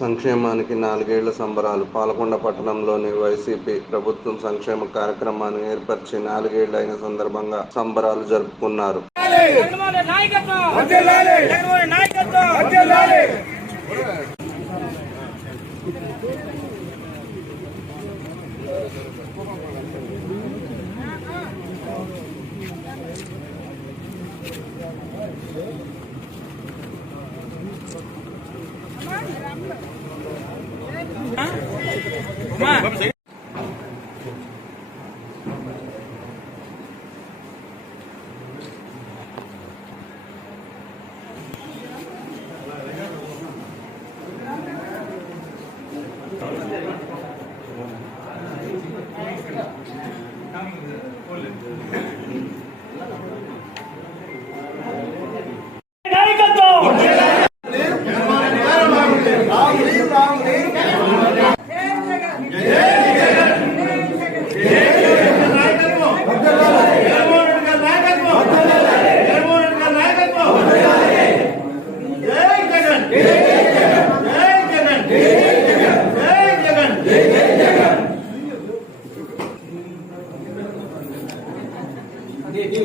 సంక్షేమానికి నాలుగేళ్ళ సంబరాలు. పాలకొండ పట్టణంలోని వైసీపీ ప్రభుత్వం సంక్షేమ కార్యక్రమాన్ని ఏర్పరిచి నాలుగేళ్ళు అయిన సందర్భంగా సంబరాలు జరుపుకున్నారు. ผมว่า జై జై